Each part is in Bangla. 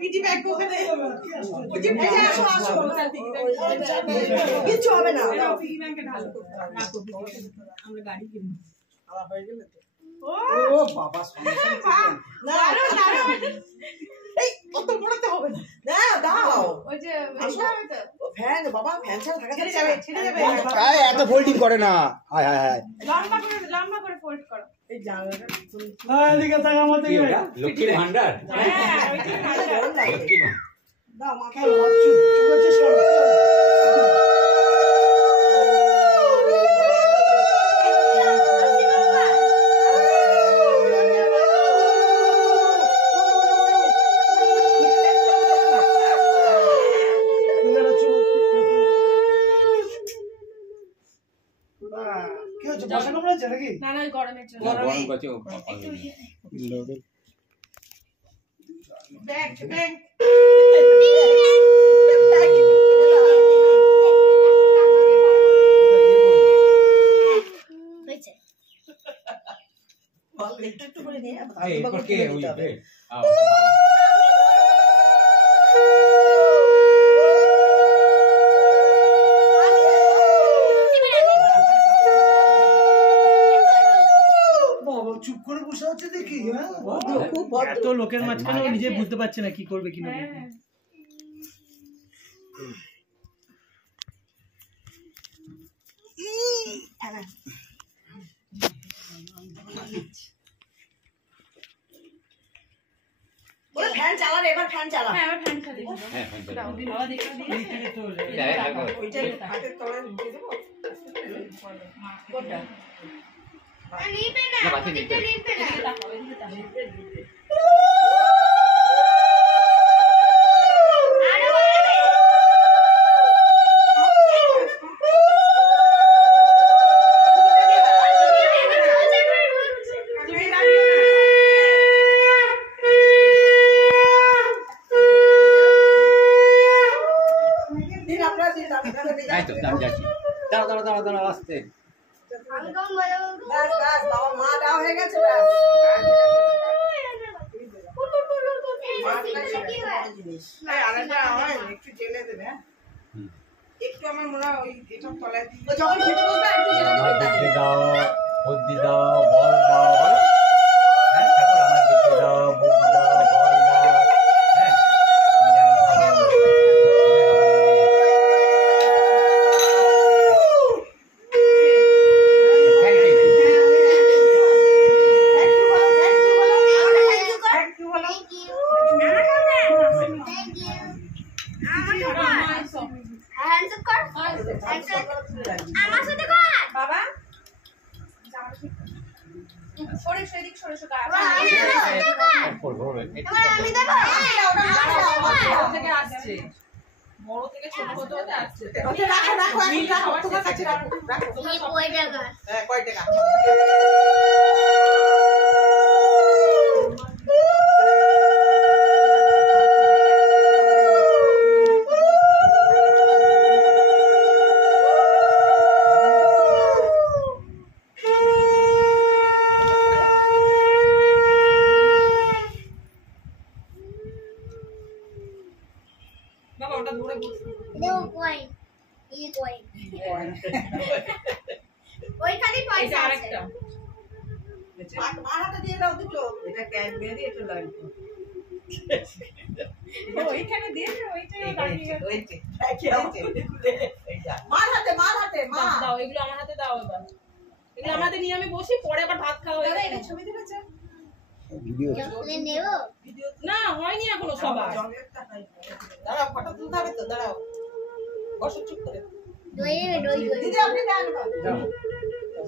পিটি ব্যাগ ওখানে কিছু হবে না পিটি ব্যাংকে ঢালো আমরা গাড়ি কিনবো আমার হয়ে গেল তো ও বাবা না এই কত বড়তে হবে না না দাও ওই যে হবে তো ফ্যান বাবা ফ্যান ছাড়া থাকা ছেড়ে যাবে আয় এত ফোল্ডিং করে না হায় হায় হায় লম্বা করে ফোল্ড করো এই জানলাটা এদিকে তাকা আমাদের লক্ষ্মীর ভান্ডার হ্যাঁ ওইটা লক্ষ্মী দাও মাকে চুপ করছিস না না গরমের জন্য গরম করছে ব্যাগ ব্যাগ হয়েছে বল একটু করে নিয়ে এই করকে ওই চুপ করে বসে আছে দেখি এত লোকের মাঝখানে নিজে বুঝতে পারছে না কি করবে কি না ফ্যান চালা রে এবার ফ্যান চালা হ্যাঁ ফ্যান চালা হ্যাঁ ফ্যান চালা হাওয়া দেখে এই থেকে তো ওইটা হাতের তলায় ঢুকিয়ে দেবো কোনটা নিপে না নিপে না তাকাও এদিকে তাকাও দাও দাও দাও দাও আস্তে আমি কোন বাজাবো বাস বাস বাবা মা দাও হয়ে গেছে বাস আরেকটা হয় একটু জেলে দেবে একটু আমার মনে হয় ওই এটা তলায় দিয়ে যখন খেতে বসবে একটু জেলে দেবে দাও বুদ্ধি দাও বল দাও হ্যাঁ ঠাকুর আমার বুদ্ধি দাও বুদ্ধি দাও বল দাও হ্যাঁ আমার সাথে কর বাবা সরে সেদিক সরে সরে আমি দেব থেকে আসছে বড় থেকে ছোট কত হতে আসছে ওটা রাখো রাখো আমি রাখো তোমার কাছে রাখো রাখো তুমি কয় টাকা হ্যাঁ কয় টাকা ওইখানে পয়সা আছে মারাটা দিয়ে দাও দুটো এটা ক্যাডবেরি এটা লাইট ওইখানে দিয়ে ওইটাই দাঁড়িয়ে ওইটা কি আছে মার হাতে মা দাও এগুলো আমার হাতে দাও এবার এগুলো আমাদের নিয়ে আমি বসি পরে আবার ভাত খাওয়া হবে এটা ছবি দিবেছ ভিডিও নেব ভিডিও না হয়নি এখনো সবার দাঁড়াও ফটো তুলতে হবে তো দাঁড়াও বসো চুপ করে দই দিদি আপনি দেন দাও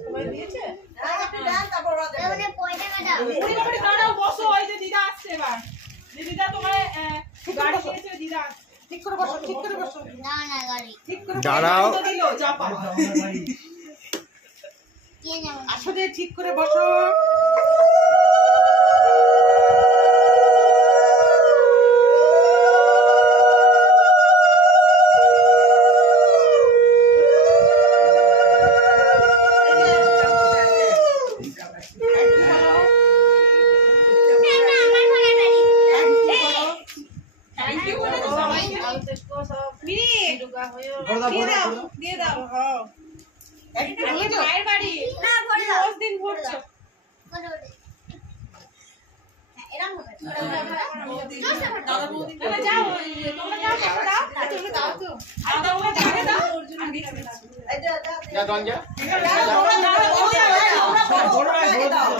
সময় দিয়েছে হ্যাঁ আপনি দেন তারপর ওরা দেবে ওরে পয়সা দাও ওরে বাবা দাঁড়াও বসো ওই যে দিদা আসছে এবার দিদা তোমার গাড়ি দিয়েছে দিদা ঠিক করে বসো না গাড়ি ঠিক করে দাঁড়াও দিলো চাপা কে নাও আসলে ঠিক করে বসো দিয়ে দাও ভাইয়ের বাড়ি না 10 দিন ভরছো দাদা বৌদি যাও তোমরা যাও তোমরা দাও তো আর তোমরা আগে দাও যা দন যা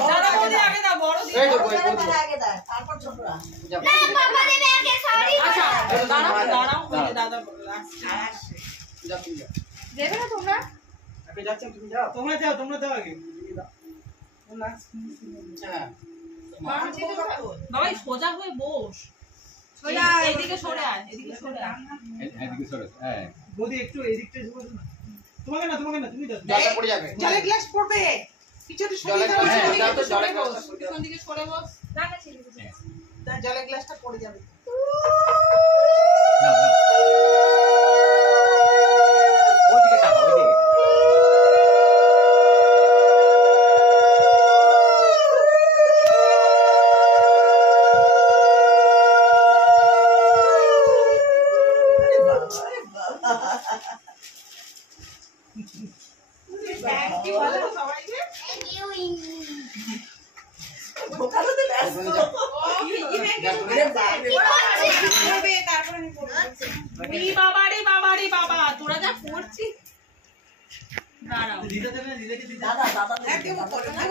দাদা বৌদি আগে দাও বড় এই তো বই আগে দাও তারপর ছোটরা না বাবা দেবে আগে সরি আচ্ছা দাঁড়াও দাদা আসছে যা তুমি যা দেবে না তোমরা আপনি যাচ্ছেন তুমি যাও তোমরা দাও আগে হ্যাঁ বাবা সোজা হয়ে বস সোজা এদিকে সরে আয় এদিকে সরে আয় এদিকে সরে হ্যাঁ বৌদি একটু এদিকটা বসো না তোমাকে না তুমি দাও জলটা পড়ে যাবে জলের গ্লাস পড়বে পিছনে জলের গ্লাস তো জলের গ্লাস পিছন দিকে সরে বস না ছেড়ে দে জলের গ্লাসটা পড়ে যাবে না ওইদিকে তাকা ওইদিকে থ্যাংক ইউ বলো সবাইকে থ্যাংক ইউ বোকালো তো ব্যস্ত করবে তারপর আমি করব বাবারে বাবা তোরা যা করছিস দাঁড়াও দিদা দেবে দিদাকে দাদা একদম করো না